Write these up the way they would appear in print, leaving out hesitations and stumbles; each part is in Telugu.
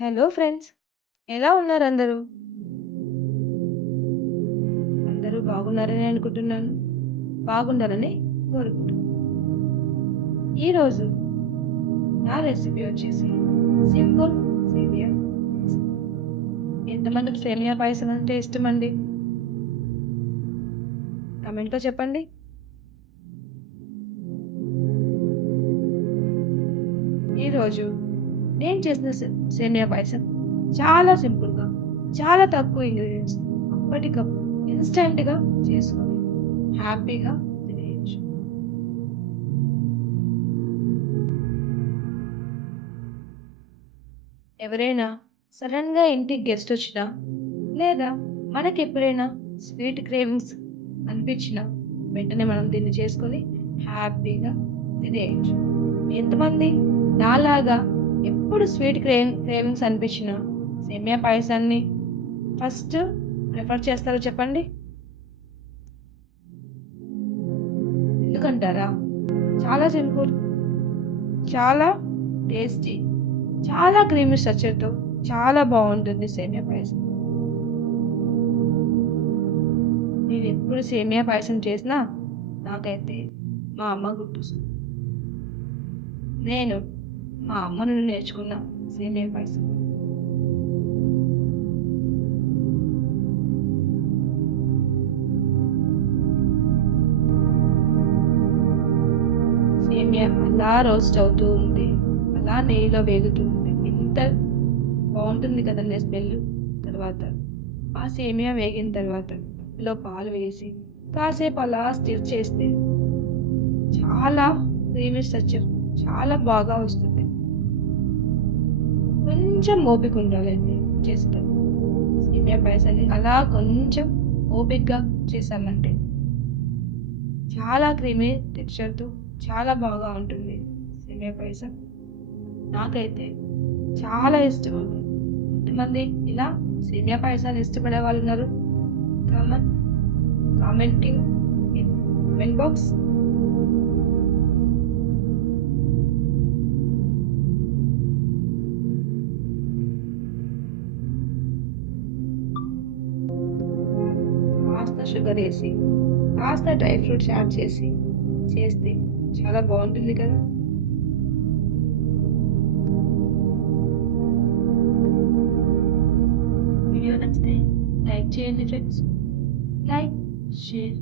హలో ఫ్రెండ్స్, ఎలా ఉన్నారు అందరూ? అందరూ బాగున్నారని అనుకుంటున్నాను. బాగుండాలని కోరుకుంటున్నాను. ఈరోజు నా రెసిపీ వచ్చేసి సింపుల్ సేమియా పాయసం. ఎంతమందికి సేమియా పాయసం అంటే ఇష్టమండి? కమెంట్‌లో చెప్పండి. ఈరోజు నేను చేసిన సేమియా పాయసం చాలా సింపుల్‌గా, చాలా తక్కువ ఇంగ్రీడియెంట్స్ అప్పటికప్పుడు ఇన్‌స్టంట్‌గా చేసుకొని హ్యాపీగా తినేయొచ్చు. ఎవరైనా సడన్‌గా ఇంటికి గెస్ట్ వచ్చినా, లేదా మనకెప్పుడైనా స్వీట్ క్రేవింగ్స్ అనిపించినా, వెంటనే మనం దీన్ని చేసుకొని హ్యాపీగా తినేయొచ్చు. ఎంతమంది నాలాగా ఎప్పుడు స్వీట్ క్రేవింగ్స్ అనిపించినా సేమియా పాయసాన్ని ఫస్ట్ ప్రిఫర్ చేస్తారో చెప్పండి? ఎందుకంటారా? చాలా సింపుల్, చాలా టేస్టీ, చాలా క్రీమీ స్ట్రక్చర్‌తో చాలా బావుంటుంది సేమియా పాయసం. నేనెప్పుడు సేమియా పాయసం చేసినా నాకైతే మా అమ్మ గుర్తొస్తుంది. నేను మా అమ్మ నుండి నేర్చుకున్న సేమియా పాయసం. సేమియా అలా రోస్ట్ అవుతూ ఉంటే, అలా నెయ్యిలో వేగుతూ ఉంటే ఎంత బావుంటుంది కదండీ స్మెల్. తర్వాత ఆ సేమియా వేగిన తర్వాత అందులో పాలు వేసి కాసేపు అలా స్టిర్ చేస్తే చాలా క్రీమీ స్ట్రక్చర్ చాలా బాగా వస్తుంది. కొంచెం ఓపిక ఉండాలండి చేసేటప్పుడు. సేమియా పాయసాన్ని అలా కొంచెం ఓపికగా చేశామంటే చాలా క్రీమీ టెక్స్చర్‌తో చాలా బాగా ఉంటుంది సేమియా పాయసం. నాకైతే చాలా ఇష్టమండి. ఎంతమంది ఇలా సేమియా పాయసాన్ని ఇష్టపడే వాళ్ళున్నారు? Comment commenting in comment box. కాస్త షుగరేసి, కాస్త డ్రై ఫ్రూట్స్ యాడ్ చేసి చేస్తే చాలా బావుంటుంది కదా! వీడియో నచ్చితే లైక్ చేయండి friends. Like, share,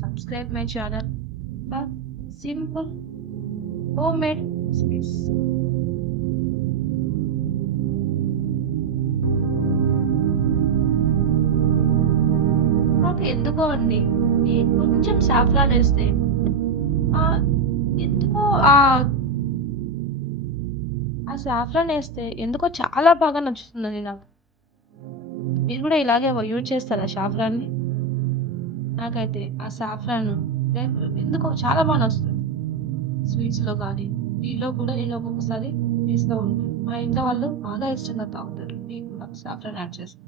subscribe my channel for simple homemade sweets. నాకు ఎందుకో అండి ఈ కొంచెం సాఫ్రాన్ ఏస్తే ఆహ్, ఎందుకో ఆహ్, ఆ సాఫ్రాన్ ఏస్తే ఎందుకో చాలా బాగా నచ్చుతుందండి నాకు. మీరు గూడా ఇలాగే యూజ్ చేస్తారా సాఫ్రాన్‌ని? నాకైతే ఆ సాఫ్రాను ఎందుకో చాలా బా నచ్చుతుంది. స్వీట్స్‌లో గానీ, టీలో కూడా నేను ఒక్కొక్కసారి వేస్తూ ఉంటాను. మా ఇంట్లో వాళ్ళు బాగా ఇష్టంగా తాగుతారు. టీ కూడా సాఫ్రాన్ యాడ్ చేస్తే.